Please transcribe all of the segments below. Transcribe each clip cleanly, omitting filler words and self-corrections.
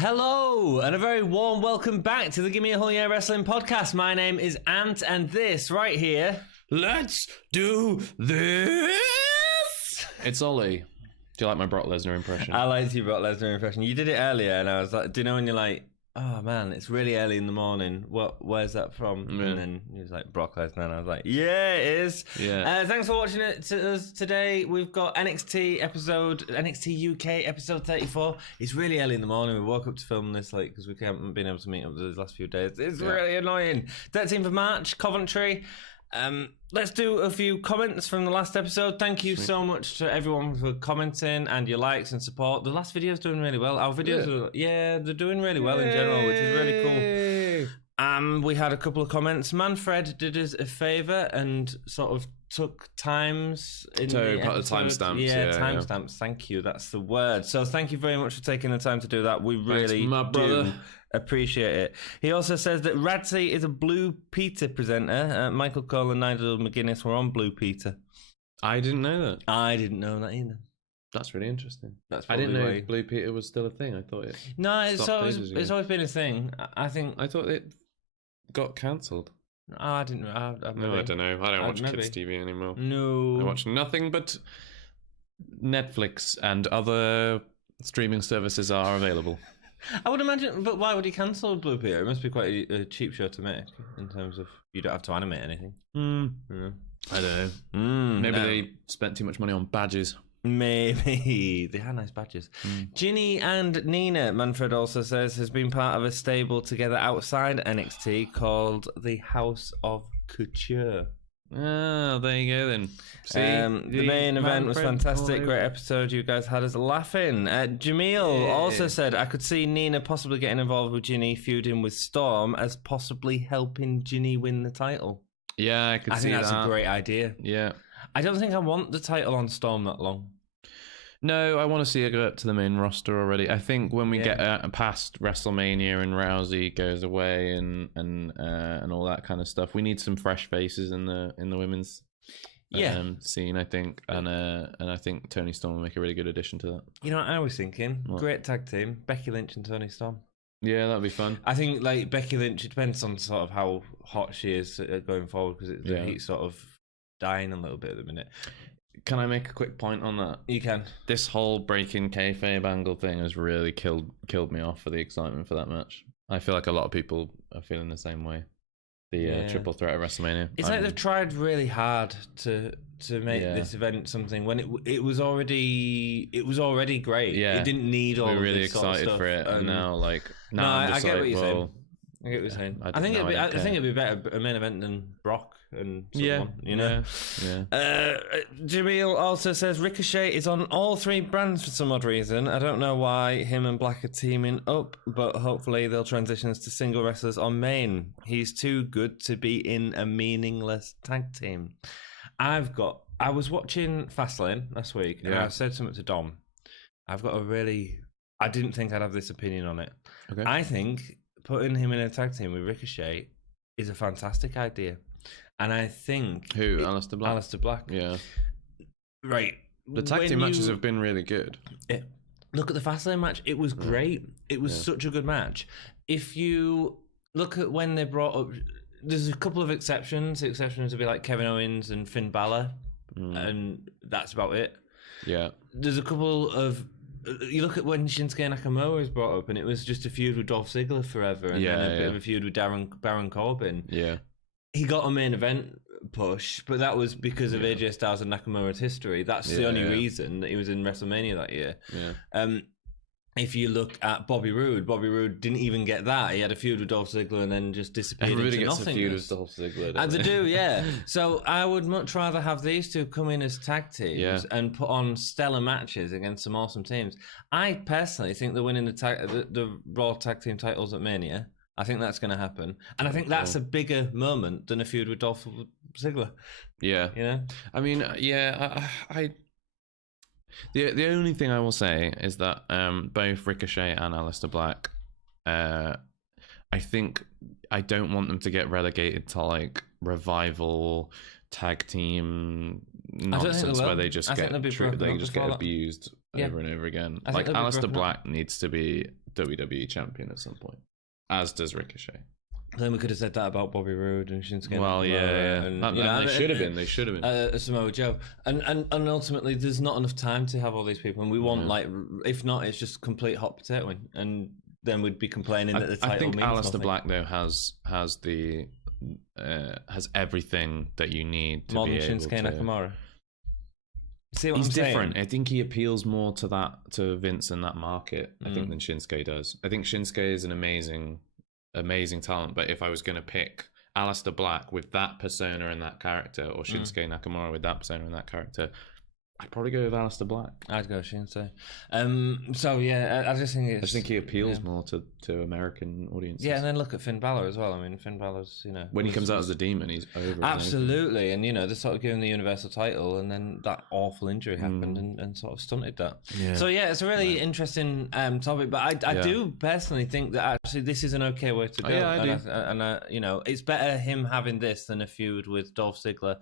Hello, and a very warm welcome back to the Gimme a Whole Year Wrestling podcast. My name is Ant, and this right here... Let's do this! It's Ollie. Do you like my Brock Lesnar impression? I liked your Brock Lesnar impression. You did it earlier, and I was like, do you know when you're like, oh man, it's really early in the morning. Where's that from? Yeah. And then he was like, Brock Lesnar, and I was like, yeah, it is. Yeah. Thanks for watching it to us today. We've got NXT UK episode 34. It's really early in the morning. We woke up to film this because we haven't been able to meet up these last few days. It's really annoying. 13th of March, Coventry. Let's do a few comments from the last episode. Thank you so much to everyone for commenting and your likes and support. The last video's doing really well. Our videos they're doing really well in general, which is really cool. We had a couple of comments. Manfred did us a favour and sort of took times in the timestamps. Yeah, timestamps. Thank you. That's the word. So thank you very much for taking the time to do that. We really do appreciate it. He also says that Radsey is a Blue Peter presenter. Michael Cole and Nigel McGuinness were on Blue Peter. I didn't know that. I didn't know that either. That's really interesting. I didn't know Blue Peter was still a thing. I thought it. No, it's always been a thing. I thought it got cancelled. I didn't. I don't know. I don't watch kids' TV anymore. No, I watch nothing but Netflix and other streaming services are available. I would imagine, but why would he cancel Blue Peter? It must be quite a cheap show to make in terms of you don't have to animate anything. I don't know. Maybe they spent too much money on badges. Maybe. They had nice badges. Jinny and Nina, Manfred also says, has been part of a stable together outside NXT called the House of Couture. Oh, there you go then. See, the main event was fantastic. Great episode. You guys had us laughing. Jamil also said, I could see Nina possibly getting involved with Jinny feuding with Storm as possibly helping Jinny win the title. Yeah, I think that's a great idea. Yeah. I don't think I want the title on Storm that long. No, I want to see her go up to the main roster already. I think when we get past WrestleMania and Rousey goes away and all that kind of stuff, we need some fresh faces in the women's scene. I think, and I think Toni Storm will make a really good addition to that. You know what I was thinking? What? Great tag team: Becky Lynch and Toni Storm. Yeah, that'd be fun. I think Becky Lynch. It depends on sort of how hot she is going forward because the heat's sort of dying a little bit at the minute. Can I make a quick point on that? You can. This whole breaking kayfabe angle thing has really killed me off for the excitement for that match. I feel like a lot of people are feeling the same way. The triple threat at WrestleMania. It's like they've tried really hard to make this event something when it was already great. Yeah, it didn't need all. We're really excited for it, and now I get what you're saying. I get what you're saying. I think it'd be better a main event than Brock and someone, you know. Yeah. Jamil also says Ricochet is on all three brands for some odd reason. I don't know why him and Black are teaming up, but hopefully they'll transition us to single wrestlers on main. He's too good to be in a meaningless tag team. I was watching Fastlane last week, and I said something to Dom. I didn't think I'd have this opinion on it. Okay. I think putting him in a tag team with Ricochet is a fantastic idea. And I think... Who? Aleister Black? Aleister Black. Yeah. Right. The tag team matches have been really good. Look at the Fastlane match. It was great. It was such a good match. If you look at when they brought up... There's a couple of exceptions. The exceptions would be like Kevin Owens and Finn Balor. And that's about it. Yeah. There's a couple of... You look at when Shinsuke Nakamura was brought up, and it was just a feud with Dolph Ziggler forever, and then a bit of a feud with Baron Corbin. Yeah, he got a main event push, but that was because of AJ Styles and Nakamura's history. That's the only reason that he was in WrestleMania that year. Yeah. If you look at Bobby Roode didn't even get that. He had a feud with Dolph Ziggler and then just disappeared into nothingness. Everybody gets a feud with Dolph Ziggler. And they do, yeah. So I would much rather have these two come in as tag teams and put on stellar matches against some awesome teams. I personally think they're winning the Raw tag team titles at Mania. I think that's going to happen. And I think that's a bigger moment than a feud with Dolph Ziggler. Yeah. You know? I mean, The only thing I will say is that both Ricochet and Aleister Black, I think I don't want them to get relegated to like revival tag team nonsense where they just get abused over and over again. Like Aleister Black needs to WWE champion at some point, as does Ricochet. Then we could have said that about Bobby Roode and Shinsuke. Well, yeah. And they should have been. They should have been. Samoa Joe. And ultimately, there's not enough time to have all these people. And we want, if not, it's just complete hot potato. And then we'd be complaining that the title I think means Aleister nothing. Black, though, has everything that you need to more be than able Shinsuke to... Nakamura. See what He's I'm saying? different. I think he appeals more to Vince and that market, I think, than Shinsuke does. I think Shinsuke is an amazing talent, but if I was going to pick Aleister Black with that persona and that character, or Shinsuke Nakamura with that persona and that character, I'd probably go with Aleister Black. I'd go Shinsuke. So yeah, I just think he appeals more to American audiences. Yeah, and then look at Finn Balor as well. I mean, Finn Balor's, when he comes out as a demon, he's over. Absolutely, and they're sort of giving the Universal title, and then that awful injury happened and sort of stunted that. Yeah. So yeah, it's a really interesting topic, but I do personally think that actually this is an okay way to go. Yeah, I do. And it's better him having this than a feud with Dolph Ziggler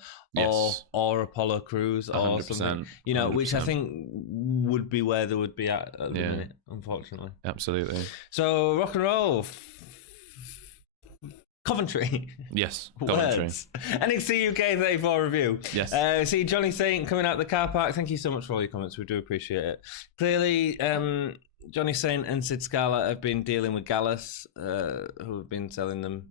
or Apollo Crews or 100%. something. 100%. Which I think would be where they would be at the minute, unfortunately. Absolutely. So, rock and roll. Coventry. Yes, Coventry. NXT UK 34 review. Yes. See Johnny Saint coming out the car park. Thank you so much for all your comments. We do appreciate it. Clearly, Johnny Saint and Sid Scarlett have been dealing with Gallus, who have been selling them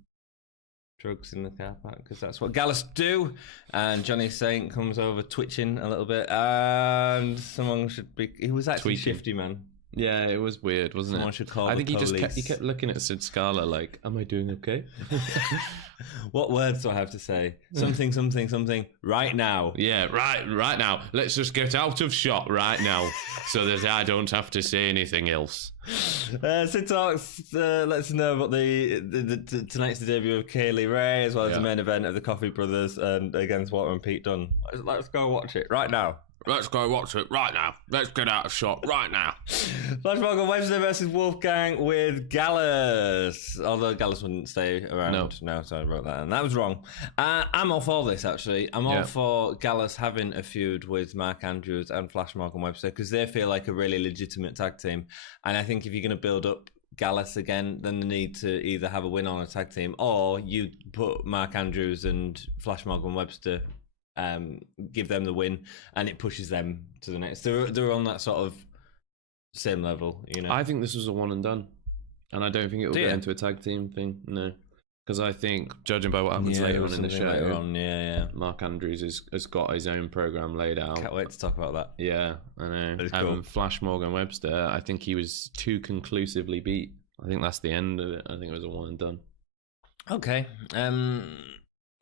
drugs in the car park, because that's what Gallus do. And Johnny Saint comes over twitching a little bit, and someone should be... He was actually shifty, man. Yeah, it was weird, wasn't Someone it? should call I think the he kept looking at Sid Scarlett like, am I doing okay? What words do I have to say? Something, something, something, right now. Yeah, right now. Let's just get out of shot right now so that I don't have to say anything else. Sid Talks lets us know about tonight's the debut of Kaylee Ray, as well as the main event of the Coffey Brothers and against Walter and Pete Dunn. Let's go watch it right now. Let's go watch it right now. Let's get out of shot right now. Flash Morgan Webster versus Wolfgang with Gallus. Although Gallus wouldn't stay around. No, sorry about that. And that was wrong. I'm all for this, actually. I'm all for Gallus having a feud with Mark Andrews and Flash Morgan Webster, because they feel like a really legitimate tag team. And I think if you're going to build up Gallus again, then they need to either have a win on a tag team, or you put Mark Andrews and Flash Morgan Webster, give them the win, and it pushes them to the next. They're on that sort of same level, I think this was a one and done, and I don't think it will get into a tag team thing. No, because I think, judging by what happens later on in the show, Mark Andrews has got his own program laid out. Can't wait to talk about that. Yeah, I know. Cool. Flash Morgan Webster, I think he was too conclusively beat. I think that's the end of it. I think it was a one and done. Okay.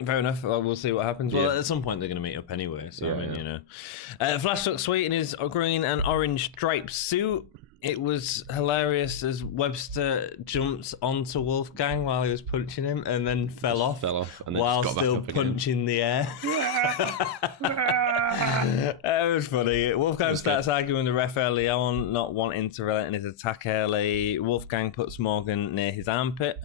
Fair enough. We'll see what happens. Well, at some point they're going to meet up anyway. So Flash looks sweet in his green and orange striped suit. It was hilarious as Webster jumps onto Wolfgang while he was punching him, and then fell off, and then while still punching the air. It was funny. Wolfgang starts arguing with the ref early on, not wanting to relent in his attack early. Wolfgang puts Morgan near his armpit.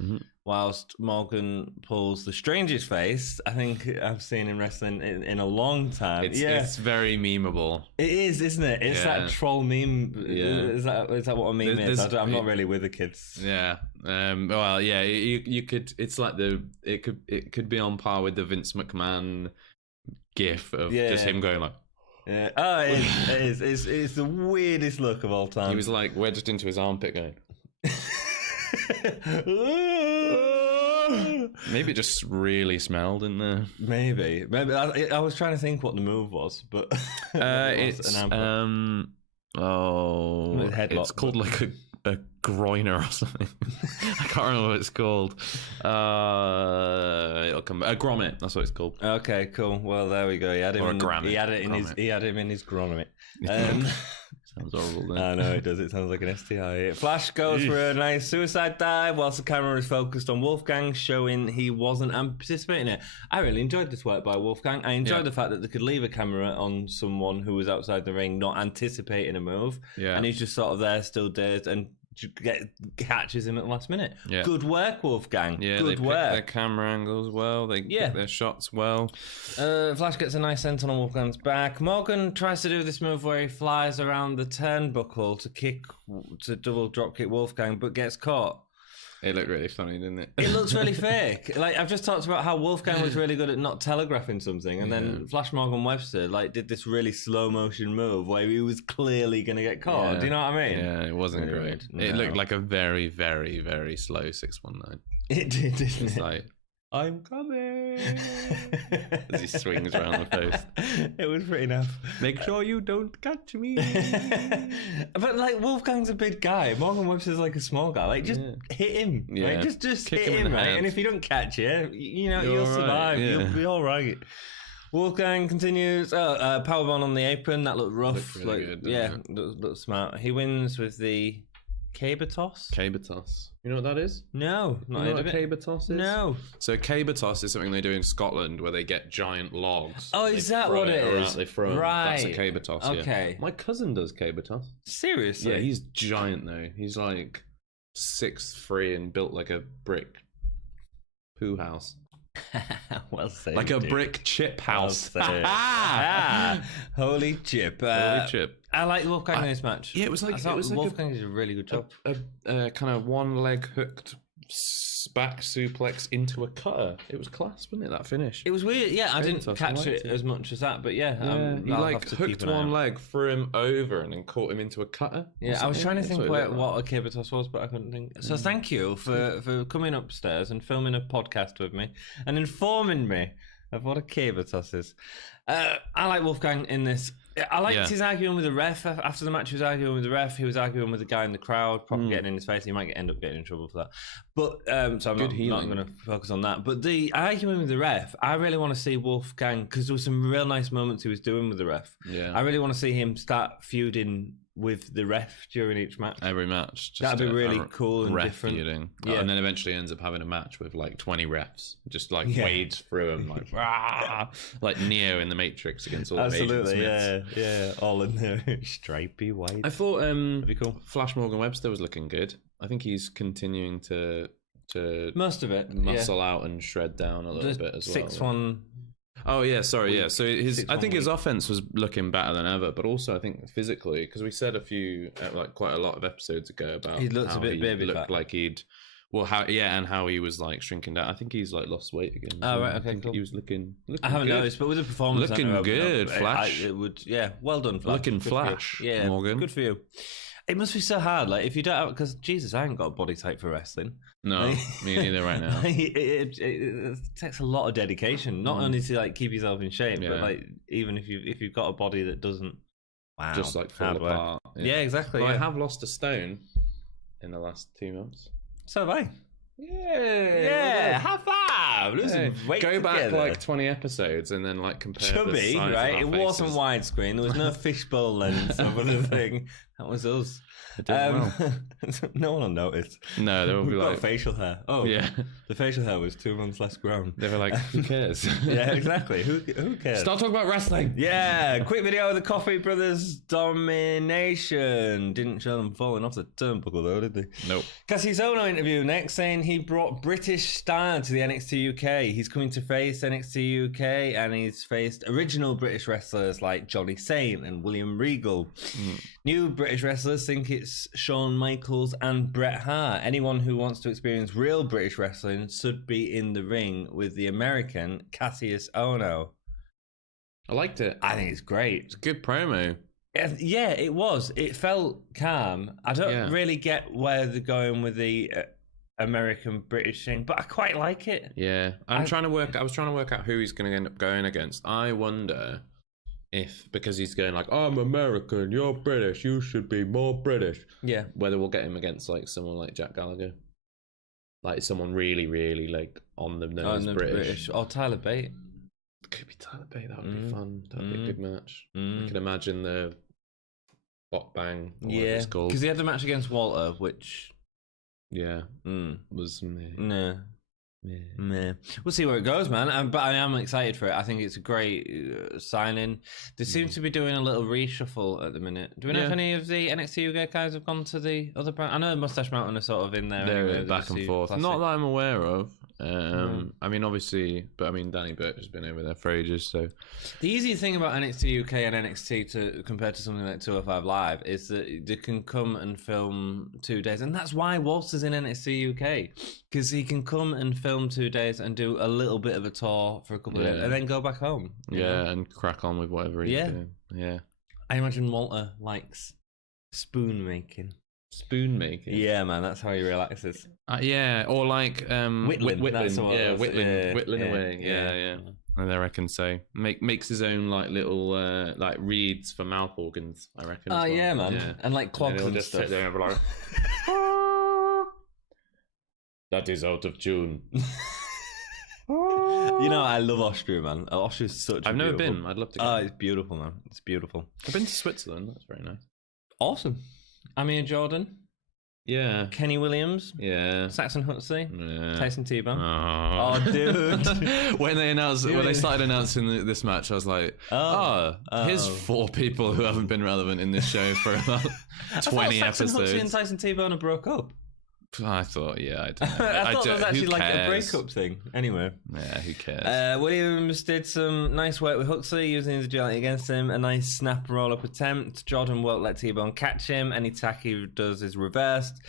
Mm-hmm. Whilst Morgan pulls the strangest face I think I've seen in wrestling in a long time. It's very memeable. It is, isn't it? It's that troll meme. Yeah. Is that what a meme is? I'm not really with the kids. Yeah. Well, yeah. You could. It's like it could be on par with the Vince McMahon gif of just him going like. Yeah. Oh, it is. It's the weirdest look of all time. He was like wedged into his armpit going. Maybe it just really smelled in there. Maybe. I was trying to think what the move was, but it's it's called like a groiner or something. I can't remember what it's called. It'll come a grommet. That's what it's called. Okay, cool. Well, there we go. He had him in his grommet. Sounds horrible. I know it does. It sounds like an STI. Flash goes for a nice suicide dive whilst the camera is focused on Wolfgang, showing he wasn't anticipating it. I really enjoyed this work by Wolfgang. I enjoyed the fact that they could leave a camera on someone who was outside the ring, not anticipating a move, and he's just sort of there, still dazed, and catches him at the last minute. Yeah. Good work, Wolfgang. Yeah, good they work. pick their camera angles well. They pick their shots well. Flash gets a nice senton on Wolfgang's back. Morgan tries to do this move where he flies around the turnbuckle to double drop kick Wolfgang, but gets caught. It looked really funny, didn't it? It looks really fake. Like, I've just talked about how Wolfgang was really good at not telegraphing something, and then Flash Morgan Webster did this really slow motion move where he was clearly going to get caught. Do you know what I mean? Yeah, it wasn't great. No. It looked like a very, very, very slow 619. It did, didn't it's it? Like, I'm coming. As he swings around the post. It was pretty naff. Make sure you don't catch me. But like, Wolfgang's a big guy. Morgan Webster's like a small guy. Like, just hit him. Yeah. Right? Just Kick hit him, right? And if you don't catch it, you'll survive. Yeah. You'll be all right. Wolfgang continues. Powerbomb on the apron. That looked rough. Looked really good, looked smart. He wins with the caber toss. Caber toss. You know what that is? No, not you know what a caber toss is? No. So caber toss is something they do in Scotland where they get giant logs. Oh, is that what it is? They throw right. That's a caber toss. Okay. Yeah. My cousin does caber toss. Seriously? Yeah, he's giant though. He's like 6'3" and built like a brick poo house. Well said. Like a brick chip house. Holy chip. Holy chip. I like Wolfgang in this match. Yeah, it was like Wolfgang did a really good job. A kind of one leg hooked back suplex into a cutter. It was class, wasn't it? That finish. It was weird. Yeah, I didn't catch it as much as that, but he hooked one leg, threw him over, and then caught him into a cutter. Yeah, I was trying to think what a caber toss was, but I couldn't think. So thank you for coming upstairs and filming a podcast with me and informing me of what a caber toss is. I like Wolfgang in this. I liked his arguing with the ref. After the match, he was arguing with the ref. He was arguing with the guy in the crowd, probably getting in his face. He might end up getting in trouble for that. But so I'm not going to focus on that. But the arguing with the ref, I really want to see Wolfgang, because there were some real nice moments he was doing with the ref. Yeah, I really want to see him start feuding with the ref during each match. Every match. That'd be really cool and ref different. Feuding. Yeah. And then eventually ends up having a match with like 20 refs. Just like wades through them like like Neo in the Matrix against all the Agent Smiths. Yeah, all in there. Stripey white. I thought that'd be cool. Flash Morgan Webster was looking good. I think he's continuing to most of it muscle out and shred down a little bit as well. 6-1. Oh yeah, sorry, yeah. So I think his offense was looking better than ever, but also I think physically, because we said quite a lot of episodes ago about he looks a bit baby looked fat. like and how he was like shrinking down. I think he's like lost weight again. Oh right, okay, cool. He was looking I haven't good. noticed, but with the performance, looking good, Flash. It would, well done, Flash. Looking Flash, yeah, Morgan. Good for you. It must be so hard, like if you don't, because Jesus, I ain't got a body type for wrestling. No, me neither right now. It takes a lot of dedication, not only to like keep yourself in shape, but like even if you've got a body that doesn't, just like fall apart. Yeah, exactly. Well, I have lost a stone in the last 2 months. So have I. Yeah, high five. Go back like 20 episodes and then like compare. Chubby, the size right? Of it our wasn't faces. widescreen. There was no fishbowl lens over the thing. That was us. No one will notice. No, they will be We've got like facial hair. Oh, yeah. The facial hair was 2 months less grown. They were like, who cares? Yeah, exactly. Who cares? Start talking about wrestling. Yeah, quick video of the Coffey brothers' domination. Didn't show them falling off the turnbuckle though, did they? Nope. Kassius Ohno interview next, saying he brought British style to the NXT UK. He's coming to face NXT UK, and he's faced original British wrestlers like Johnny Saint and William Regal. New British wrestlers think it's Shawn Michaels and Bret Hart. Anyone who wants to experience real British wrestling should be in the ring with the American Kassius Ohno. I liked it. I think it's great. It's a good promo. Yeah, it was. It felt calm. I don't really get where they're going with the American British thing, but I quite like it. Yeah, I was trying to work out who he's going to end up going against. I wonder if, because he's going like, I'm American, you're British, you should be more British. Yeah. Whether we'll get him against like someone like Jack Gallagher, like someone really, really like on the nose British, or Tyler Bate. Could be Tyler Bate. That would be fun. That would be a good match. I can imagine the bot bang. Yeah, because he had the match against Walter, which was no. Yeah. We'll see where it goes, man. But I am excited for it. I think it's a great signing. They seem to be doing a little reshuffle at the minute. Do we know if any of the NXT UK guys have gone to the other brand? I know Mustache Mountain are sort of in there. They're anyway, back and forth. Classic. Not that I'm aware of. I mean, obviously, but I mean, Danny Burch has been over there for ages. So the easy thing about NXT UK and NXT compared to something like 205 Live is that they can come and film 2 days, and that's why Walter's in NXT UK, because he can come and film 2 days and do a little bit of a tour for a couple of days and then go back home. You know? And crack on with whatever he's doing. Yeah, I imagine Walter likes spoon making. Spoon making. Yeah, man, that's how he relaxes. Or like whittling. Whittling away. Yeah. I reckon so. Makes his own like little like reeds for mouth organs. I reckon. Oh yeah, man. Yeah. And like clogs and stuff. Sit there and be like, that is out of tune. You know, I love Austria, man. Austria's such. I've never been. I'd love to go. Oh, it's beautiful, man. It's beautiful. I've been to Switzerland. That's very nice. Awesome. Amir Jordan. Yeah. Kenny Williams. Yeah. Saxon Huxley. Yeah. Tyson T-Bone. Oh, dude. when they started announcing this match, I was like, here's 4 people who haven't been relevant in this show for about 20 episodes. Saxon Huxley and Tyson T-Bone broke up. I thought, I don't know. I thought it was actually like a breakup thing. Anyway. Yeah, who cares? Williams did some nice work with Huxley, using his agility against him. A nice snap roll-up attempt. Jordan won't let T-Bone catch him. Any attack he does is reversed.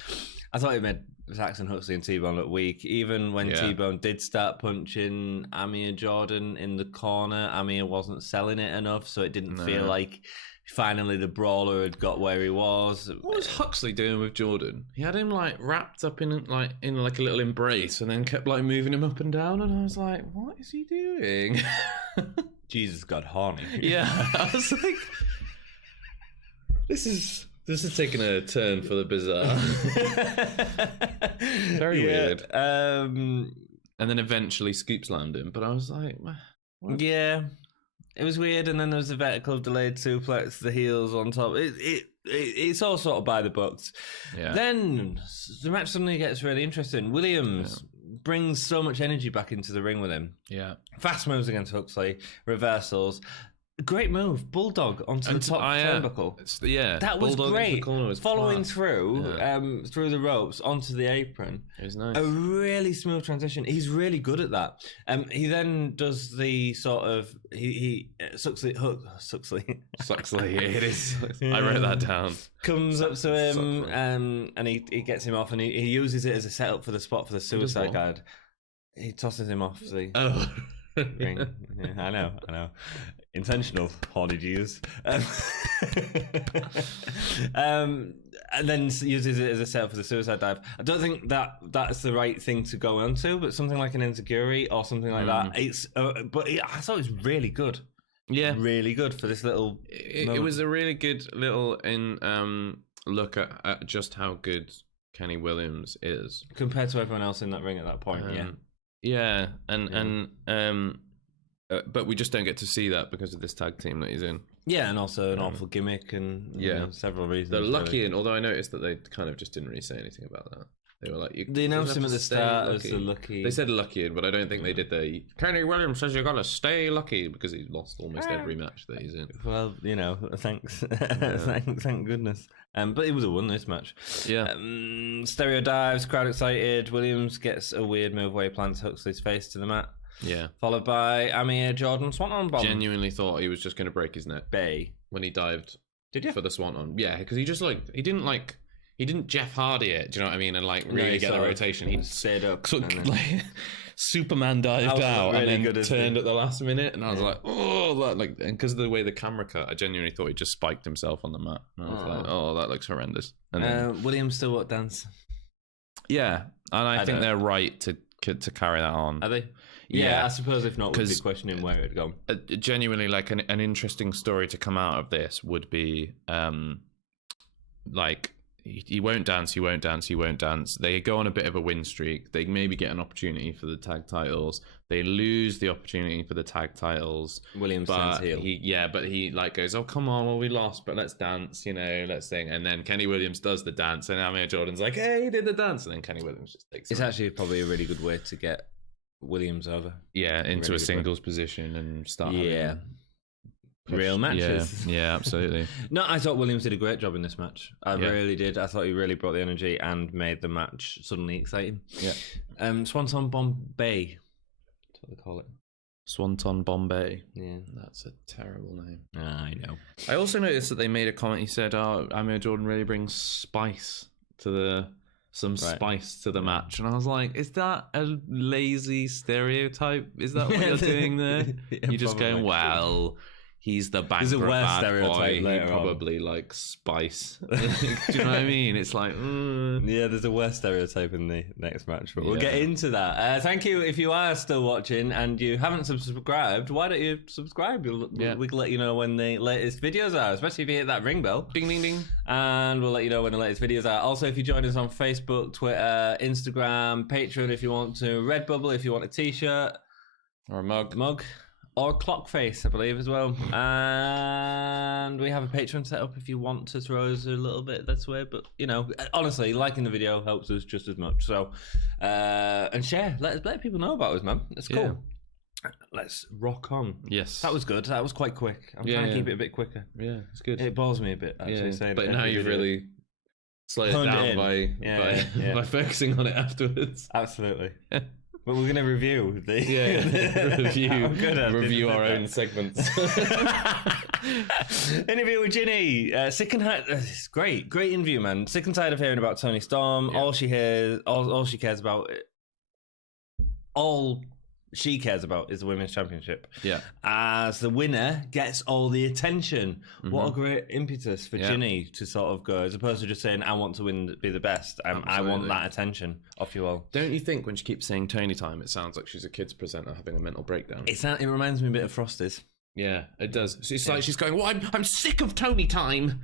I thought it made Saxon Huxley and T-Bone look weak. Even when T-Bone did start punching Amir Jordan in the corner, Amir wasn't selling it enough, so it didn't feel like... Finally, the brawler had got where he was. What was Huxley doing with Jordan? He had him like wrapped up in a little embrace, and then kept like moving him up and down. And I was like, "What is he doing?" Jesus got horny. Yeah, I was like, "This is taking a turn for the bizarre." Very weird. And then eventually scoop slammed him, but I was like, what? "Yeah." It was weird, and then there was a vertical delayed suplex, the heels on top. It's all sort of by the books. Yeah. Then the match suddenly gets really interesting. Williams brings so much energy back into the ring with him. Yeah. Fast moves against Huxley, reversals. Great move, bulldog onto the top turnbuckle. That was great. Following through the ropes onto the apron. It was nice. A really smooth transition. He's really good at that. He then does the sort of Suxley. It is. I wrote that down. Comes up to him and he gets him off, and he uses it as a setup for the spot for the suicide guard. He tosses him off the ring. Yeah, I know. Intentional horny Jews. And then uses it as a setup for the suicide dive. I don't think that's the right thing to go onto, but something like an enziguri or something like that. It's I thought it was really good. Yeah, really good for this little. It was a really good little look at just how good Kenny Williams is compared to everyone else in that ring at that point. But we just don't get to see that because of this tag team that he's in. Yeah, and also an awful gimmick and several reasons. They're lucky, and although I noticed that they kind of just didn't really say anything about that. They were like, they announced him at the start as the lucky. They said lucky, but I don't think they did the Kenny Williams says you gotta stay lucky, because he's lost almost every match that he's in. Well, thanks. Thank goodness. But it was a this match. Yeah. Stereo dives, crowd excited. Williams gets a weird move where he plants Huxley's face to the mat. Yeah. Followed by Amir Jordan Swanton bomb. Genuinely thought he was just going to break his neck. When he dived. Did you? For the Swanton. Yeah, because he didn't Jeff Hardy it, do you know what I mean? And really get the rotation. He stayed up. Superman dived out really and then turned at the last minute. And I was like, and because of the way the camera cut, I genuinely thought he just spiked himself on the mat. And I was like, that looks horrendous. And then, Williams still what dance? Yeah, and I think they're right to carry that on. Are they? Yeah, I suppose if not, we'd be questioning where it would go. Genuinely, like an interesting story to come out of this would be, like, he won't dance. They go on a bit of a win streak. They maybe get an opportunity for the tag titles. They lose the opportunity for the tag titles. Williams turns heel. But he like goes, oh, come on, well, we lost, but let's dance, let's sing. And then Kenny Williams does the dance, and Amir Jordan's like, hey, he did the dance. And then Kenny Williams just takes it. It's actually probably a really good way to get Williams over. Yeah, into Really a good singles position and start. Yeah. Real matches. Yeah, absolutely. No, I thought Williams did a great job in this match. I really did. I thought he really brought the energy and made the match suddenly exciting. Yeah. Swanton Bombay. That's what they call it. Swanton Bombay. Yeah. That's a terrible name. I know. I also noticed that they made a comment. He said, Amir Jordan really brings spice to spice to the match. And I was like, is that a lazy stereotype? Is that what you're doing there? You're just going, well... He's the bad boy. He probably likes spice. Do you know what I mean? It's like, yeah, there's a worse stereotype in the next match, but we'll get into that. Thank you if you are still watching and you haven't subscribed. Why don't you subscribe? We can let you know when the latest videos are, especially if you hit that ring bell. Ding, ding, ding. And we'll let you know when the latest videos are. Also, if you join us on Facebook, Twitter, Instagram, Patreon, if you want to, Redbubble, if you want a t-shirt or a mug. Or Clockface, I believe, as well. And we have a Patreon set up if you want to throw us a little bit this way. But, you know, honestly, liking the video helps us just as much. So, and share. Let people know about us, man. It's cool. Yeah. Let's rock on. Yes. That was good. That was quite quick. I'm trying to keep it a bit quicker. Yeah, it's good. It bores me a bit, actually, saying but it. now you've really slowed it down by focusing on it afterwards. Absolutely. But we're going to review the review our own segments. Interview with Jinny. Sick and it's great interview, man. Sick and tired of hearing about Toni Storm. Yeah. All she cares about, all she cares about is the Women's Championship. Yeah. As the winner gets all the attention. Mm-hmm. What a great impetus for Jinny to sort of go, as opposed to just saying, I want to win, be the best. I want that attention off you all. Don't you think when she keeps saying Tony time, it sounds like she's a kids presenter having a mental breakdown? It reminds me a bit of Frosties. Yeah, it does. It's like she's going, well, I'm sick of Tony time.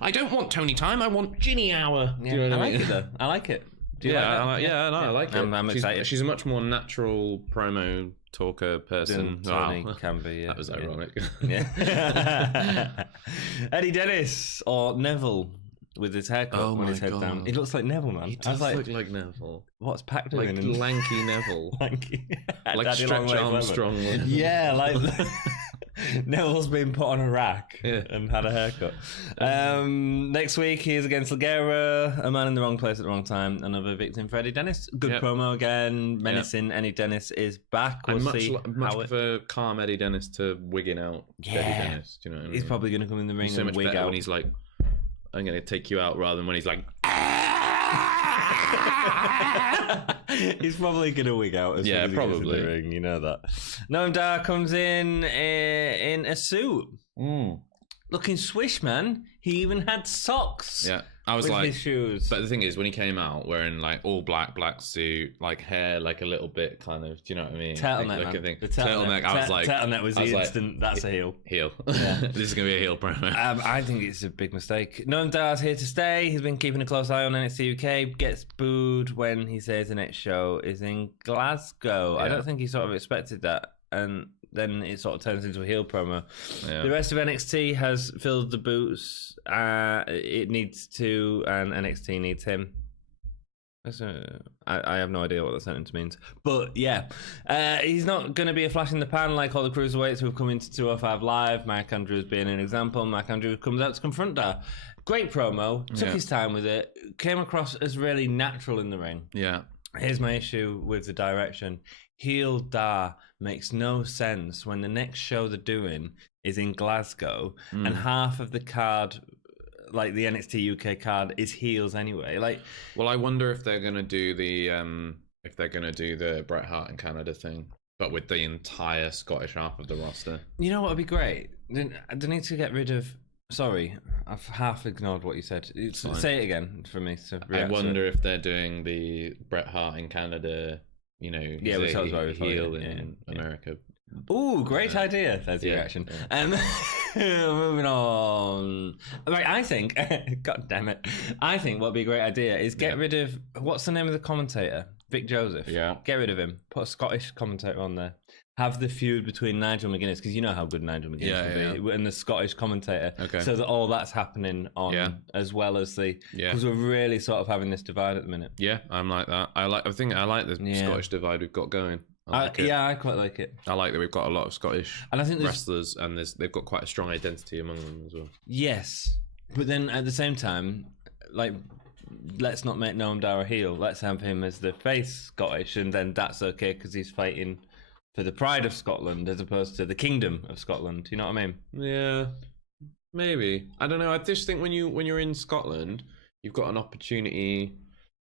I don't want Tony time. I want Jinny hour. Yeah. I like it, though. I like it. I like it. I'm excited. She's a much more natural promo talker person. Tony can be. That was ironic. Yeah. Eddie Dennis or Neville with his haircut when his head down. He looks like Neville, man. He does look like Neville. What's Pac doing? Like lanky Neville. Lanky. Like Stretch Armstrong. Yeah, like... Neville's been put on a rack and had a haircut. Next week he is against Ligero, a man in the wrong place at the wrong time. Another victim for Eddie Dennis. Good promo again. Menacing Eddie Dennis is back. We'll see much prefer calm Eddie Dennis to wigging out Eddie Dennis. Do you know what I mean? He's probably going to come in the ring and wig out when he's like, I'm going to take you out, rather than when he's like. He's probably gonna wig out as soon as he gets in the ring, you know that. Noam Dar comes in a suit, looking swish, man. He even had socks. Yeah, I was with like, his shoes. But the thing is, when he came out wearing like all black suit, like hair, like a little bit kind of, do you know what I mean? Turtleneck, like, man. The turtleneck. I was like, turtleneck was the instant. That's a heel. Heel. Yeah. This is gonna be a heel promo. I think it's a big mistake. Noam Dar's here to stay. He's been keeping a close eye on NXT UK. Gets booed when he says the next show is in Glasgow. Yeah. I don't think he sort of expected that, and then it sort of turns into a heel promo. Yeah. The rest of NXT has filled the boots. It needs to, and NXT needs him. I have no idea what that sentence means. But yeah, he's not going to be a flash in the pan like all the cruiserweights who've come into 205 Live. Mark Andrews being an example. Mark Andrews comes out to confront Dar. Great promo. Took his time with it. Came across as really natural in the ring. Yeah. Here's my issue with the direction. Heel Dar makes no sense when the next show they're doing is in Glasgow and half of the card, like the NXT UK card, is heels anyway. Like, well, I wonder if they're gonna do the Bret Hart in Canada thing, but with the entire Scottish half of the roster. You know what would be great? They need to get rid of. Sorry, I've half ignored what you said. Say it again for me. I wonder if they're doing the Bret Hart in Canada. You know, we talked about heel in America. Ooh, great idea. There's the reaction. Moving on. Right, I think, God damn it, I think what would be a great idea is get rid of, what's the name of the commentator? Vic Joseph. Yeah. Get rid of him. Put a Scottish commentator on there. Have the feud between Nigel McGuinness, because you know how good Nigel McGuinness can be, and the Scottish commentator. Okay. So that all that's happening on, as well as because we're really sort of having this divide at the minute. Yeah, I'm like that. I think I like the Scottish divide we've got going. Yeah, I quite like it. I like that we've got a lot of Scottish and I think wrestlers, and they've got quite a strong identity among them as well. Yes, but then at the same time, like, let's not make Noam Dar a heel. Let's have him as the face Scottish, and then that's okay because he's fighting for the pride of Scotland as opposed to the kingdom of Scotland. You know what I mean? Yeah, maybe. I don't know. I just think when you're in Scotland, you've got an opportunity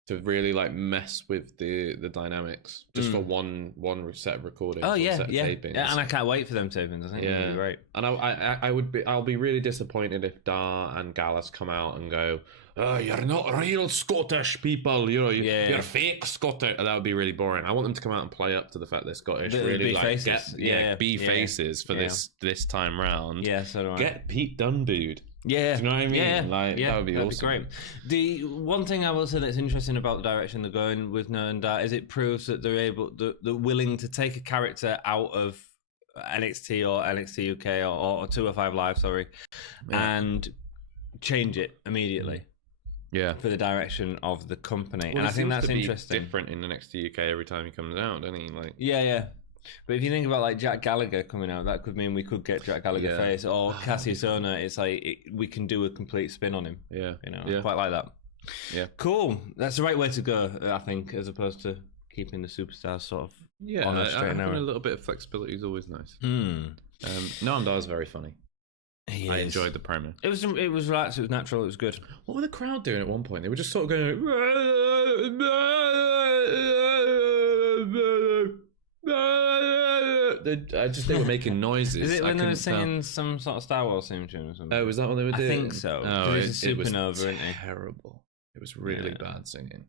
to really like mess with the dynamics just for one set of recordings. Oh set of yeah, tapings. and I can't wait for them tapings. I think it'll be great. And I'll be really disappointed if Dar and Gallus come out and go, "Oh, you're not real Scottish people. You know, you're fake Scottish." That would be really boring. I want them to come out and play up to the fact they're Scottish. Really like faces. Be faces for this time round. Yeah, so do I. Get Pete Dunn, dude. Yeah, do you know what I mean? Yeah, that would be awesome. Be great. The one thing I will say that's interesting about the direction they're going with Noam Dar is it proves that they're willing to take a character out of NXT or NXT UK or 205 Live, and change it immediately. Yeah, for the direction of the company, well, and I think that's interesting. Different in NXT UK every time he comes out, doesn't he? Like, yeah. But if you think about like Jack Gallagher coming out, that could mean we could get Jack Gallagher face or Kassius Ohno. It's like we can do a complete spin on him. Yeah, I quite like that. Yeah, cool. That's the right way to go, I think, as opposed to keeping the superstars sort of on a straight and narrow. A little bit of flexibility is always nice. Noam Dar is very funny. I enjoyed the promo. It was relaxed. It was natural. It was good. What were the crowd doing at one point? They were just sort of going. They were making noises. Is it when they were singing some sort of Star Wars theme tune or something? Oh, was that what they were doing? I think so. Oh, it was a supernova, isn't it? Terrible. It was really bad singing.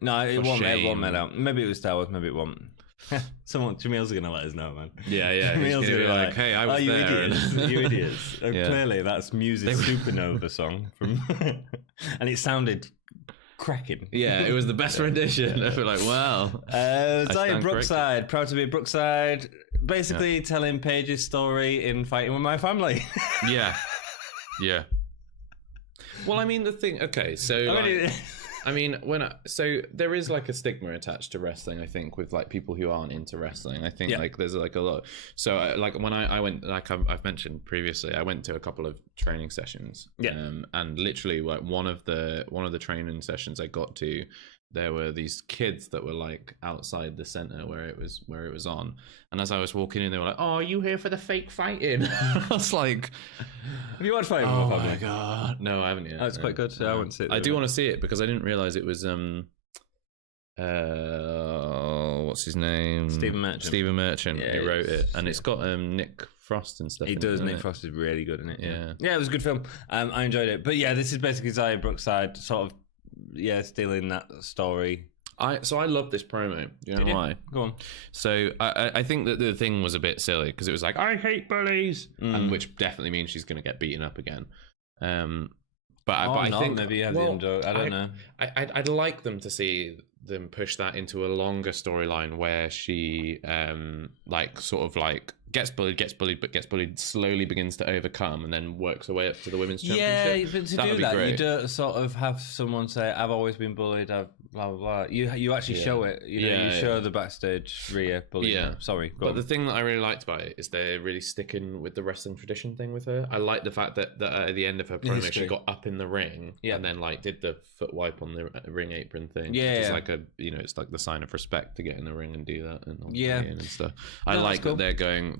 No, it won't made out. Maybe it was Star Wars, maybe it won't. Jamil's gonna let us know, man. Yeah. Jamil's gonna be like, "Hey, I was there." You idiots. Clearly, that's Muse's Supernova song from, and it sounded cracking. Yeah, it was the best rendition. I feel like, wow. Xia Brookside, proud to be Brookside. Basically, telling Paige's story in Fighting With My Family. Yeah. Well, I mean, the thing. Okay, so so there is like a stigma attached to wrestling, I think, with like people who aren't into wrestling. I think like there's like a lot. So like when I went, like I've mentioned previously, I went to a couple of training sessions. And literally like one of the training sessions I got to, there were these kids that were like outside the center where it was on, and as I was walking in, they were like, "Oh, are you here for the fake fighting?" I was like, "Have you watched Fighting?" Oh my god, no, I haven't yet. Oh, it's quite good. I want to see it. I do want to see it because I didn't realize it was what's his name? Stephen Merchant. Yeah, he wrote it, and it's got Nick Frost and stuff. He does. Nick Frost is really good in it. Yeah, it was a good film. I enjoyed it, but yeah, this is basically Xia Brookside sort of stealing that story. I love this promo. You know why? Go on. So I think that the thing was a bit silly because it was like, "I hate bullies," and which definitely means she's going to get beaten up again. But I think maybe you have the underdog. I don't know. I'd like them to see them push that into a longer storyline where she like sort of like gets bullied, slowly begins to overcome, and then works her way up to the women's championship. Yeah, but to do that, you don't sort of have someone say, "I've always been bullied," I've blah blah blah. You actually show it. You show the backstage Rhea bullying. Yeah, sorry. But the thing that I really liked about it is they're really sticking with the wrestling tradition thing with her. I like the fact that at the end of her promo, she got up in the ring and then like did the foot wipe on the ring apron thing. Yeah, it's like it's like the sign of respect to get in the ring and do that and stuff. I like that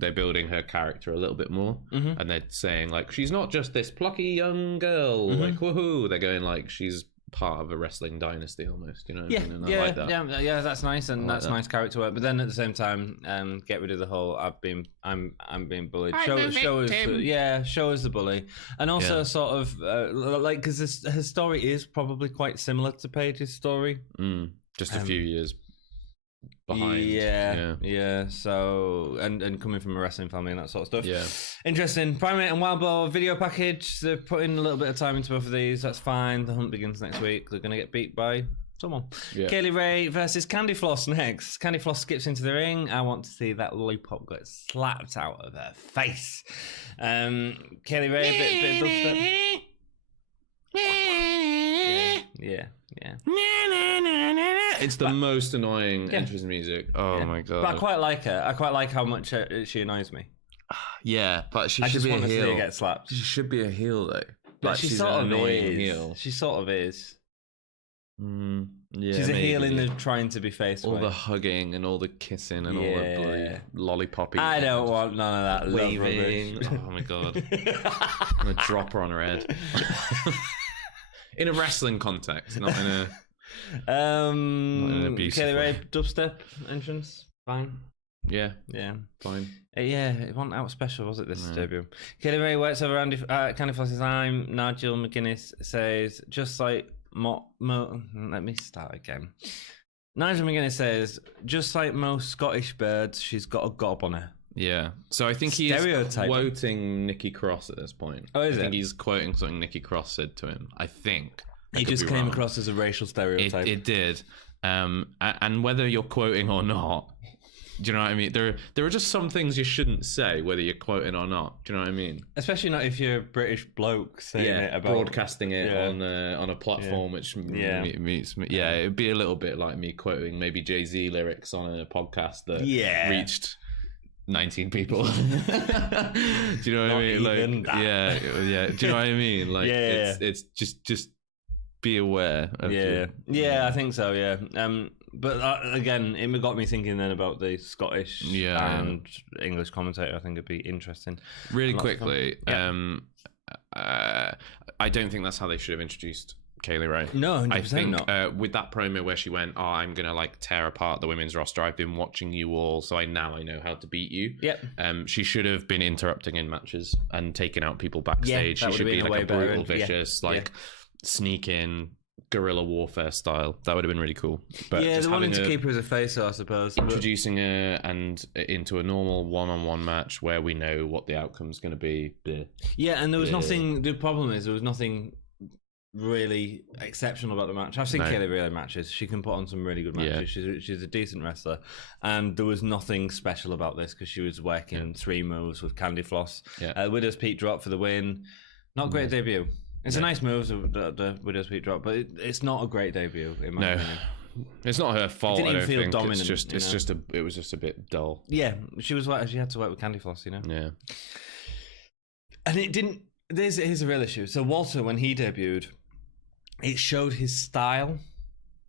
they're building her character a little bit more, and they're saying like she's not just this plucky young girl, like woohoo. They're going like she's part of a wrestling dynasty almost, you know. I mean? And I like that. Yeah, that's nice, and that's nice character work. But then at the same time, get rid of the whole I'm being bullied. Show us the bully, and also sort of like because her story is probably quite similar to Paige's story, just a few years behind. Yeah. So and coming from a wrestling family and that sort of stuff. Yeah. Interesting. Primate and Wild Boar video package. They're putting a little bit of time into both of these. That's fine. The hunt begins next week. They're gonna get beat by someone. Yeah. Kaylee Ray versus Candy Floss next. Candy Floss skips into the ring. I want to see that lollipop get slapped out of her face. Kaylee Ray, bit dubstep. Yeah. It's the most annoying entrance music. Oh my god! But I quite like her. I quite like how much she annoys me. Yeah, but she I should just be a want to see her heel. get slapped. She should be a heel though. But Like she she's sort an of annoying is. heel. She sort of is. Yeah, She's a heel in maybe. the trying to be face all way. the hugging and all the kissing and all the bloody lollipopping. I don't want none of that. Waving. Oh my god! I'm gonna drop her on her head. In a wrestling context, not in a. Not in an abusive Kaylee Ray way. dubstep entrance. Fine. Yeah, Yeah. fine. Yeah, it wasn't out special, was it, this debut? Kaylee Ray works over Candy Floss's arm. Nigel McGuinness says, just like let me start again. Nigel McGuinness says, just like most Scottish birds, she's got a gob on her. Yeah. So I think he is Stereotype. quoting Nikki Cross at this point. Oh, is I think it? he's quoting something Nikki Cross said to him. I think. He just came across as a racial stereotype. It did. And whether you're quoting or not, do you know what I mean? There are just some things you shouldn't say, whether you're quoting or not. Do you know what I mean? Especially not if you're a British bloke saying it about broadcasting it on a platform which meets me. Yeah, it'd be a little bit like me quoting maybe Jay-Z lyrics on a podcast that reached 19 people. Do you know what I mean? Like, yeah. Do you know what I mean? Like, it's just be aware of I think so. Yeah. But again, it got me thinking then about the Scottish and English commentator. I think it'd be interesting. Really quickly, I don't think that's how they should have introduced Kaylee Ray. No, 100% I think not. With that promo where she went, I'm gonna like tear apart the women's roster. I've been watching you all, so I know how to beat you. Yep. She should have been interrupting in matches and taking out people backstage. She should be like a brutal, vicious, sneak in, guerrilla warfare style. That would have been really cool. But yeah, just they wanted having to keep her as a face, I suppose. Introducing her and into a normal one-on-one match where we know what the outcome's going to be. Yeah, and there was nothing. The problem is there was nothing really exceptional about the match. I've seen Kaylee Ray matches. She can put on some really good matches. She's a decent wrestler, and there was nothing special about this because she was working 3 moves with Candy Floss. Widow's Peak drop for the win. Not great debut. It's a nice move, the Widow's Peak drop, but it's not a great debut in my opinion. It's not her fault. It didn't even feel dominant. It was just a bit dull. Yeah, she had to work with Candy Floss, you know. Yeah, and it didn't. Here's a real issue. So Walter, when he debuted, it showed his style.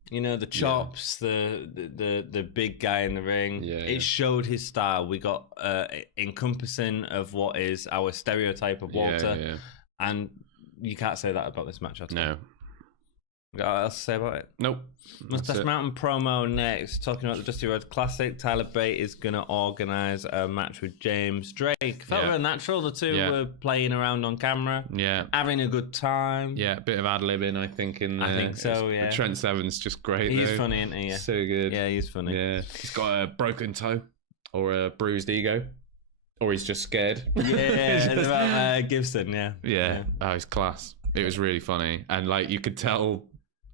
You know, the chops, the big guy in the ring. It showed his style. We got encompassing of what is our stereotype of Walter, and you can't say that about this match at all. No. Got anything else to say about it? Nope. Mustache Mountain promo next. Talking about the Dusty Rhodes Classic. Tyler Bate is going to organise a match with James Drake. Felt real natural. The two were playing around on camera. Yeah. Having a good time. Yeah, a bit of ad-libbing, I think, in there. I think so, yeah. Trent Seven's just great, He's funny, isn't he? Yeah. So good. Yeah, he's funny. Yeah. He's got a broken toe or a bruised ego. Or he's just scared. Yeah, it's about Gibson, Yeah. Oh, he's class. It was really funny. And, like, you could tell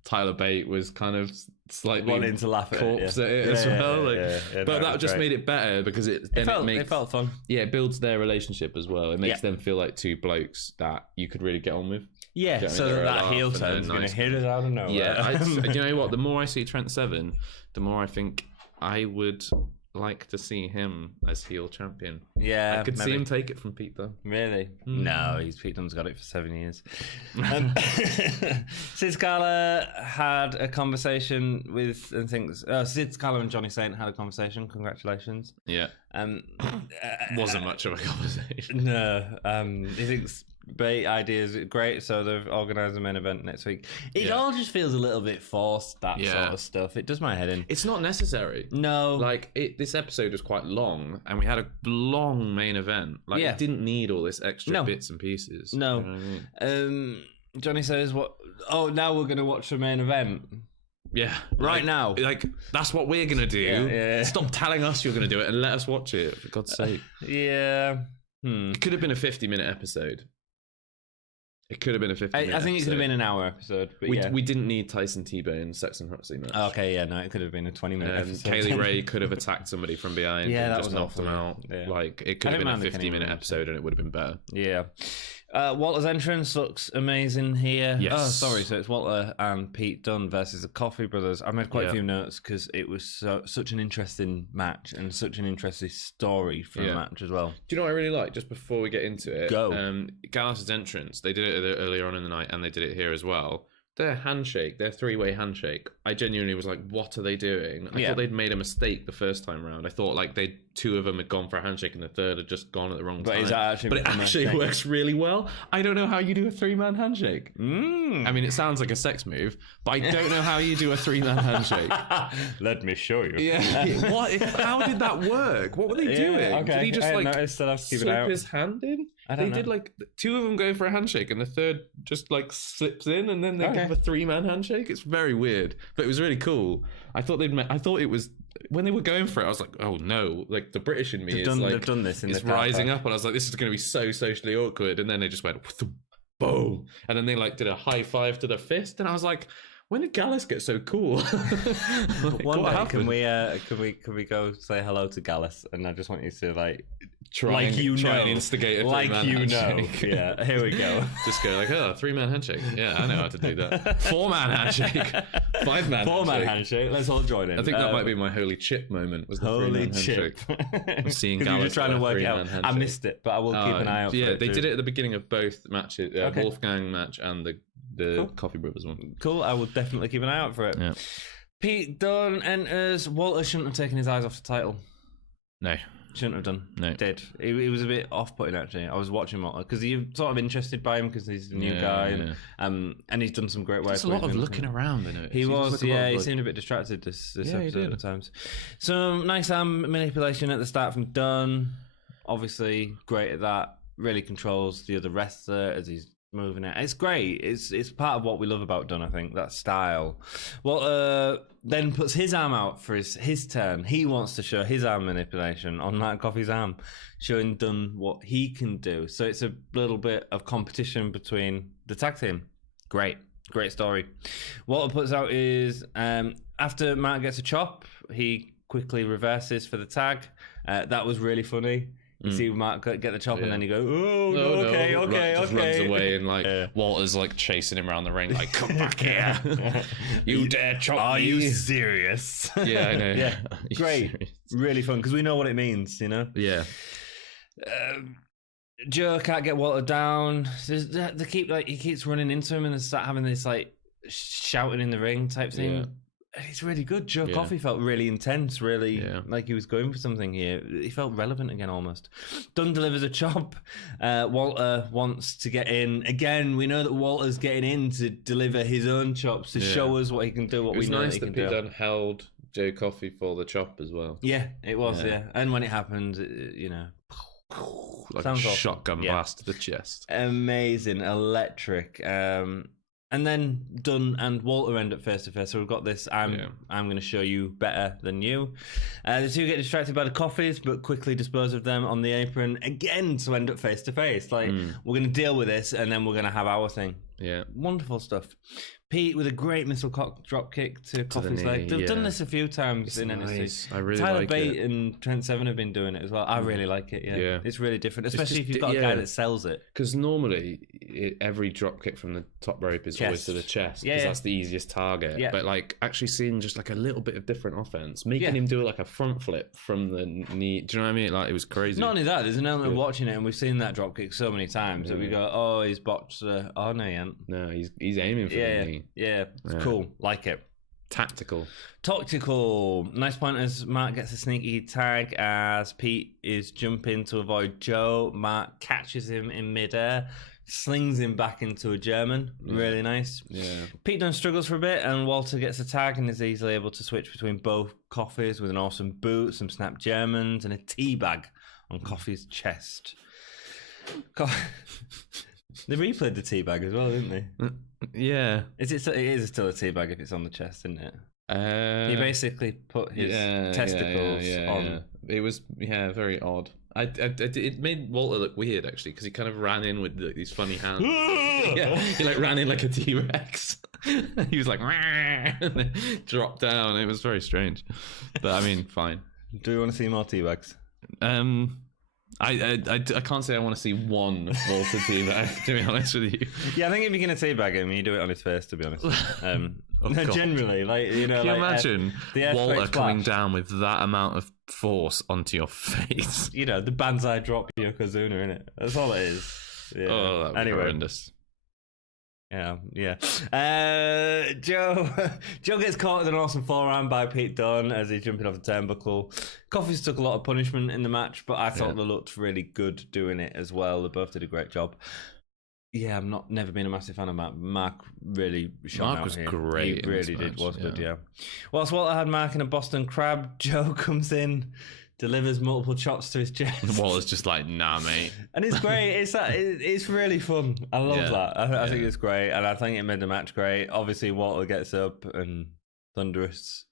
Tyler Bate was kind of slightly wanting to laugh at it, at it as well. But that just made it better because it felt fun. Yeah, it builds their relationship as well. It makes them feel like two blokes that you could really get on with. Yeah, you know so that heel turn is going to hit us out of nowhere. Yeah, you know what? The more I see Trent Seven, the more I think I would like to see him as heel champion. Yeah, I could see him take it from Pete Dunne. Really? No, Pete Dunne's got it for 7 years. Sid Scala had a conversation with, and thinks Sid Scala and Johnny Saint had a conversation. Congratulations. Yeah. Wasn't much of a conversation. No. He thinks Bate ideas are great, so they've organised a main event next week. It all just feels a little bit forced, that sort of stuff. It does my head in. It's not necessary. No. Like, this episode was quite long, and we had a long main event. Like, it didn't need all this extra bits and pieces. No. You know what I mean? Johnny says, "What? Oh, now we're going to watch the main event." Yeah. Right now. Like, that's what we're going to do. Yeah. Stop telling us you're going to do it and let us watch it, for God's sake. Yeah. It could have been a 50-minute episode. It could have been a 50-minute I think it could have been an hour episode. But we didn't need Tyson T-Bone Saxon Huxley match. Okay, yeah, no, it could have been a 20-minute episode. Kaylee Ray could have attacked somebody from behind and just knocked them out. Yeah. Like, it could have been a 50-minute episode and it would have been better. Yeah. Walter's entrance looks amazing here. Yes. Oh, sorry. So it's Walter and Pete Dunne versus the Coffey brothers. I made quite a few notes because it was such an interesting match and such an interesting story for a match as well. Do you know what I really like? Just before we get into it, Go. Gallus' entrance. They did it earlier on in the night, and they did it here as well. Their handshake, their three-way handshake, I genuinely was like, what are they doing? I thought they'd made a mistake the first time round. I thought like two of them had gone for a handshake and the third had just gone at the wrong time. Is that actually but it actually works really well. I don't know how you do a three-man handshake. I mean, it sounds like a sex move, but I don't know how you do a three-man handshake. Let me show you. Yeah. What? How did that work? What were they doing? Okay. Did he just like slip his hand in? They did like two of them go for a handshake and the third just like slips in and then they have a three-man handshake. It's very weird, but it was really cool. I thought it was when they were going for it. I was like, oh no! Like the British in me they've done this in the rising up, and I was like, this is going to be so socially awkward. And then they just went boom, and then they like did a high five to the fist, and I was like, when did Gallus get so cool? One day, can we go say hello to Gallus? And I just want you to try and instigate a three-man handshake. Yeah, here we go. Just go like, oh, three-man handshake. Yeah, I know how to do that. Four-man handshake. Five-man Four-man handshake. Let's all join in. I think that might be my holy chip moment. Was the holy chip? I'm seeing Gallus just trying to work it out. Handshake. I missed it, but I will keep an eye out. Yeah, for it they did it at the beginning of both matches. Wolfgang match and the cool. Coffey Brothers one. Cool. I will definitely keep an eye out for it. Yeah. Pete Dunne enters. Walter shouldn't have taken his eyes off the title. No. Shouldn't have done. No. Did. He was a bit off-putting, actually. I was watching Walter because you're sort of interested by him because he's the new guy and he's done some great work. There's a lot of looking around in it. He was, he seemed a bit distracted this episode at times. Some nice arm manipulation at the start from Dunne. Obviously, great at that. Really controls the other wrestler as he's moving it. It's great. It's part of what we love about Dunne, I think, that style. Walter then puts his arm out for his turn. He wants to show his arm manipulation on Mark Coffey's arm, showing Dunne what he can do. So it's a little bit of competition between the tag team. Great story. Walter puts out his after Mark gets a chop, he quickly reverses for the tag. That was really funny. You see Mark get the chop and then you go, okay. Just runs away and Walter's like chasing him around the ring, like, come back here. You dare chop me. Are you serious? Yeah, I know. Yeah, great. Really fun because we know what it means, you know? Yeah. Joe can't get Walter down. He keeps running into him and they start having this like shouting in the ring type thing. Yeah. It's really good. Joe Coffey felt really intense, really like he was going for something here. He felt relevant again almost. Dunne delivers a chop. Walter wants to get in. Again, we know that Walter's getting in to deliver his own chops to show us what he can do, what we know he can do. It was nice that Pete Dunne held Joe Coffey for the chop as well. Yeah, it was, And when it happened, like sounds a awesome. shotgun blast to the chest. Amazing, electric. And then Dunne and Walter end up face to face. So we've got this. I'm going to show you better than you. The two get distracted by the Coffeys, but quickly dispose of them on the apron again to end up face to face. Like we're going to deal with this, and then we're going to have our thing. Yeah, wonderful stuff. Pete with a great missile drop kick to Coffey's leg. They've done this a few times in NXT. I really Tyler like Bate it. and Trent Seven have been doing it as well. I really like it. Yeah. It's really different, especially if you've got a guy that sells it. Because normally every drop kick from the top rope is always to the chest because that's the easiest target. Yeah. But like actually seeing just like a little bit of different offense, making him do like a front flip from the knee. Do you know what I mean? Like it was crazy. Not only that, there's an element of watching it, and we've seen that drop kick so many times that we go, "Oh, he's botched." Oh no, he ain't. No, he's aiming for the knee. Yeah. Cool, like it. Tactical. Nice point as Mark gets a sneaky tag as Pete is jumping to avoid Joe. Mark catches him in midair, slings him back into a German. Really nice. Yeah. Pete Dunne struggles for a bit and Walter gets a tag and is easily able to switch between both Coffeys with an awesome boot, some snap Germans, and a tea bag on Coffey's chest. They replayed the teabag as well, didn't they? Yeah. It is still a teabag if it's on the chest, isn't it? He basically put his testicles on. It was very odd. It made Walter look weird actually because he kind of ran in with these funny hands. He like ran in like a T-Rex. He was like and then dropped down. It was very strange, but I mean, fine. Do you want to see more teabags? I can't say I want to see one Walter teabag, to be honest with you. Yeah, I think if you're going to teabag him, you do it on his face, to be honest. No, generally, like, you know, can you like, imagine the Walter coming down with that amount of force onto your face? You know, the Banzai drop Yokozuna, innit? That's all it is. Yeah. Oh, that would be horrendous. Yeah. Joe gets caught with an awesome forearm by Pete Dunne as he's jumping off the turnbuckle. Coffey's took a lot of punishment in the match, but I thought they looked really good doing it as well. They both did a great job. Yeah, never been a massive fan of Mark. Mark really shone Mark out was here. great. He really did. Was good, yeah. Whilst Walter had Mark in a Boston Crab, Joe comes in, delivers multiple shots to his chest. Walter's just like, nah, mate. And it's great. It's really fun. I love that. I think it's great, and I think it made the match great. Obviously, Walter gets up and thunderous.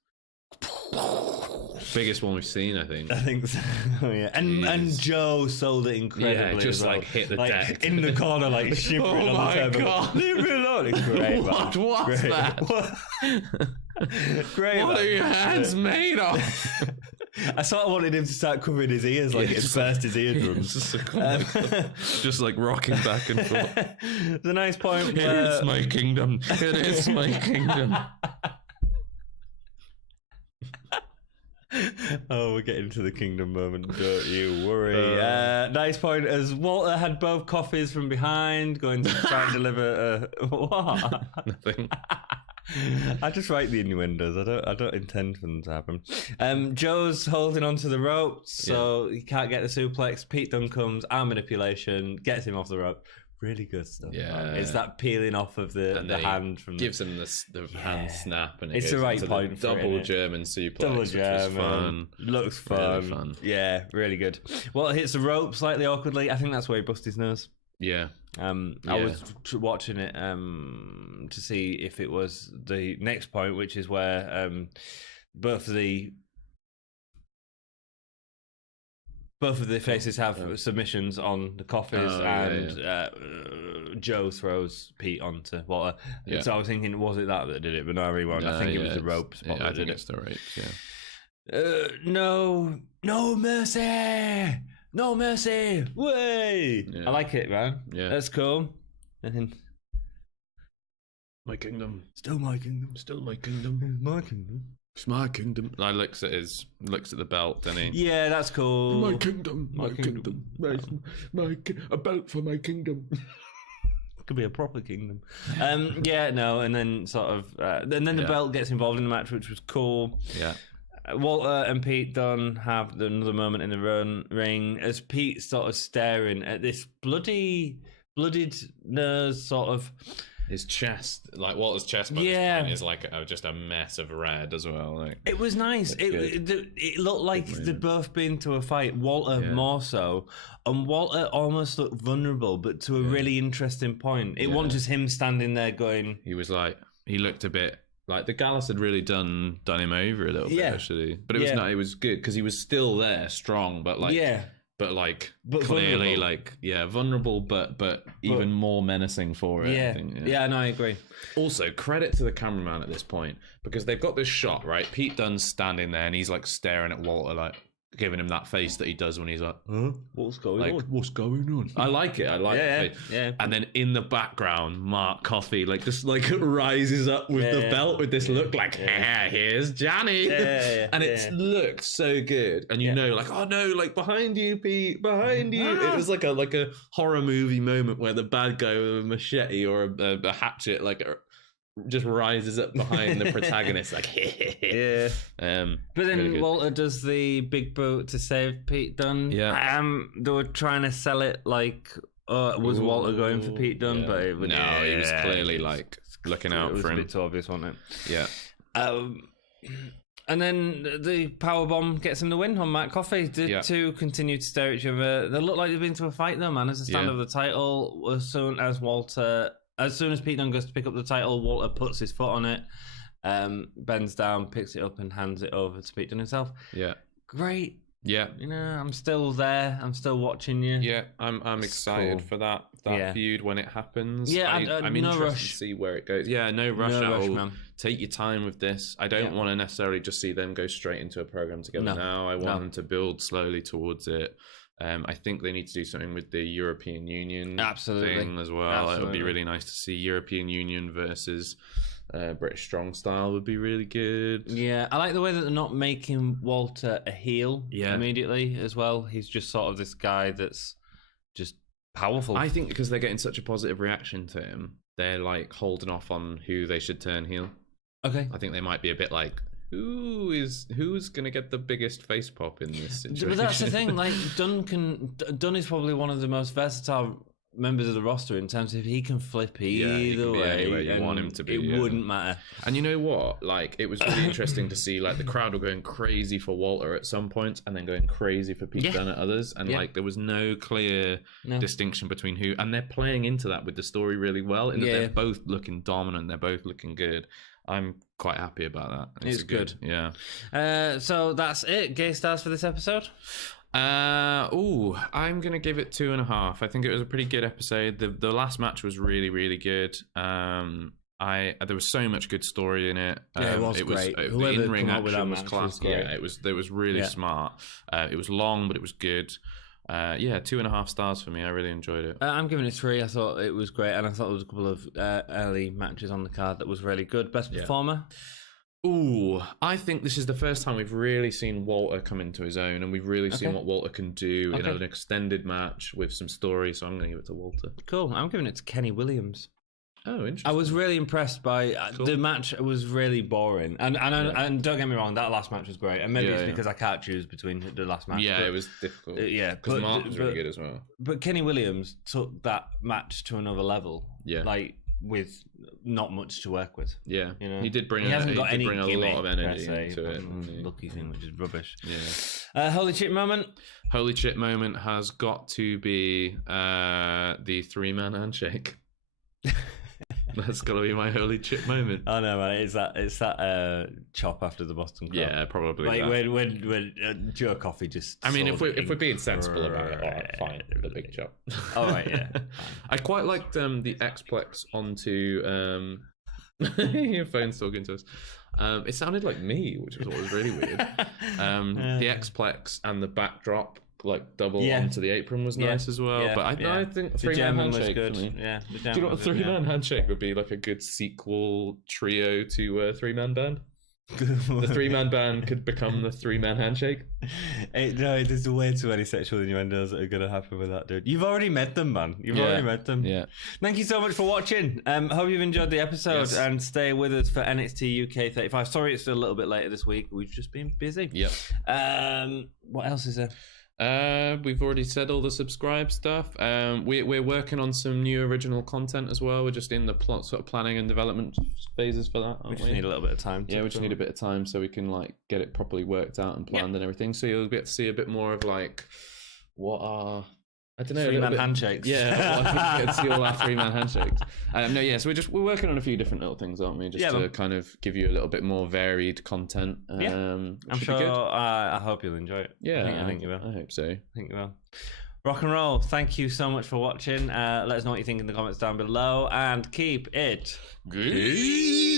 Biggest one we've seen, I think. I think so. Yeah, and Joe sold it incredibly. Yeah, just as well. like hit the like, deck in the corner, like shivering on the table. God. Leave me alone. It's great. What's that? Great. What are your hands made of? I sort of wanted him to start covering his ears, like it burst his eardrums. Just like rocking back and forth. The nice point. It is my kingdom. It is my kingdom. Oh, we're getting to the kingdom moment, don't you worry. Nice point as Walter had both Coffeys from behind, going to try and deliver what? Nothing. I just write the innuendos. I don't intend for them to happen. Joe's holding onto the ropes, so he can't get the suplex. Pete Dunne comes, arm manipulation, gets him off the rope. Really good stuff. Yeah, man. It's that peeling off of the hand from gives him the hand snap, and it's the right point. Double German suplex. Double German. Fun. Looks fun. Really fun. Yeah, really good. Well, it hits the rope slightly awkwardly. I think that's where he busted his nose. Yeah. I was watching it to see if it was the next point, which is where both of the faces have submissions on the Coffeys, Joe throws Pete onto Walter. Yeah. So I was thinking, was it that did it? But no, I really wasn't. I think it was the ropes. Yeah, I think it's the ropes, no mercy! No mercy! Way! Yeah. I like it, man. Yeah. That's cool. And my kingdom. Still my kingdom. Still my kingdom. My kingdom. It's my kingdom. I looks at the belt, doesn't he? Yeah, that's cool. My kingdom. My kingdom. A belt for my kingdom. Could be a proper kingdom. And then sort of the belt gets involved in the match, which was cool. Yeah. Walter and Pete Dunne have another moment in the ring as Pete's sort of staring at this bloodied nose sort of. His chest, like Walter's chest, by this point is like just a mess of red as well. Like it was nice. It looked like they'd both been to a fight. Walter more so, and Walter almost looked vulnerable, but to a really interesting point. It wasn't just him standing there going. He was like, he looked a bit like the Gallus had really done him over a little bit actually, but it was not. It was good because he was still there, strong, but like But clearly vulnerable. Vulnerable, but even more menacing for it. Yeah, I think, no, I agree. Also, credit to the cameraman at this point because they've got this shot, right? Pete Dunne's standing there and he's like staring at Walter, like giving him that face that he does when he's like, "Huh? What's going on? What's going on?" I like it. I like it. Yeah. And then in the background, Mark Coffey just rises up with the belt with this look like, here's Johnny. And it looked so good. And you know, like, oh no, like behind you, Pete, behind you. It was like a horror movie moment where the bad guy with a machete or a hatchet, just rises up behind the protagonist, like But then really Walter does the big boot to save Pete Dunne. Yeah. They were trying to sell it like was Walter going for Pete Dunne, but it he was clearly like looking out for him. It was a bit too obvious, wasn't it? Yeah. And then the powerbomb gets him the win on Mark Coffey. The two continue to stare at each other. They look like they've been to a fight though, man. As a stand of the title, as soon as Pete Dunne goes to pick up the title, Walter puts his foot on it, bends down, picks it up, and hands it over to Pete Dunne himself. Yeah. Great. Yeah. You know, I'm still there. I'm still watching you. Yeah, I'm excited for that feud when it happens. Yeah, I'm no interested rush. to see where it goes. Yeah, no rush at all. Man. take your time with this. I don't want to necessarily just see them go straight into a program together now. I want them to build slowly towards it. I think they need to do something with the European Union thing as well. It would be really nice to see European Union versus British Strong Style would be really good. Yeah, I like the way that they're not making Walter a heel immediately as well. He's just sort of this guy that's just powerful. I think because they're getting such a positive reaction to him, they're like holding off on who they should turn heel. Okay. I think they might be a bit like, who's gonna get the biggest face pop in this situation? But that's the thing. Like Dunn is probably one of the most versatile members of the roster in terms of he can flip either way. You want him to be. It wouldn't matter. And you know what? Like, it was really interesting to see like the crowd were going crazy for Walter at some points and then going crazy for Pete Dunne at others, and like there was no clear distinction between who. And they're playing into that with the story really well. In that they're both looking dominant. They're both looking good. I'm quite happy about that. It's good. Yeah. So that's it. Gay stars for this episode. I'm gonna give it 2.5. I think it was a pretty good episode. The last match was really, really good. There was so much good story in it. It was great. The in-ring action was class. Yeah, it was really smart. It was long, but it was good. 2.5 stars for me. I really enjoyed it. I'm giving it 3. I thought it was great, and I thought there was a couple of early matches on the card that was really good. Best performer? I think this is the first time we've really seen Walter come into his own, and we've really seen what Walter can do in an extended match with some story, so I'm going to give it to Walter. Cool. I'm giving it to Kenny Williams. Oh, interesting. I was really impressed by the match. It was really boring, and don't get me wrong, that last match was great, and maybe it's because I can't choose between the last match. Yeah, it was difficult. Because Mark was really good as well. But Kenny Williams took that match to another level. Yeah, like with not much to work with. Yeah, you know? He did bring a lot of energy into it. Lucky thing, which is rubbish. Yeah. Holy shit moment. Holy shit moment has got to be the 3-man handshake. That's got to be my holy chip moment. Oh no, man! It's that chop after the Boston Club. Yeah, probably. Like when Joe Coffey just. I mean, if we're being sensible about it, all right, fine, the big chop. All right, yeah. I quite liked the X-Plex onto your phone's talking to us. It sounded like me, which was really weird. The X-Plex and the backdrop. Like double onto the apron was nice as well, but I think 3-man handshake was good. For me. Yeah, do you know what a 3-man handshake would be? Like a good sequel trio to 3-man band. The 3-man band could become the 3-man handshake. There's way too many sexual innuendos that are going to happen with that, dude. You've already met them, man. You've already met them. Yeah. Thank you so much for watching. Hope you've enjoyed the episode and stay with us for NXT UK 35. Sorry it's a little bit later this week. We've just been busy. Yep. What else is there? We've already said all the subscribe stuff. We're working on some new original content as well. We're just in the sort of planning and development phases for that. We just need a little bit of time. We just need a bit of time so we can like get it properly worked out and planned and everything. So you'll get to see a bit more of like what are. I don't know. 3-man handshakes. Yeah, get to see all our 3-man handshakes. So we're working on a few different little things, aren't we? Just to kind of give you a little bit more varied content. I'm sure. I hope you'll enjoy it. Yeah, I think you will. I hope so. I think you will. Rock and roll. Thank you so much for watching. Let us know what you think in the comments down below, and keep it good.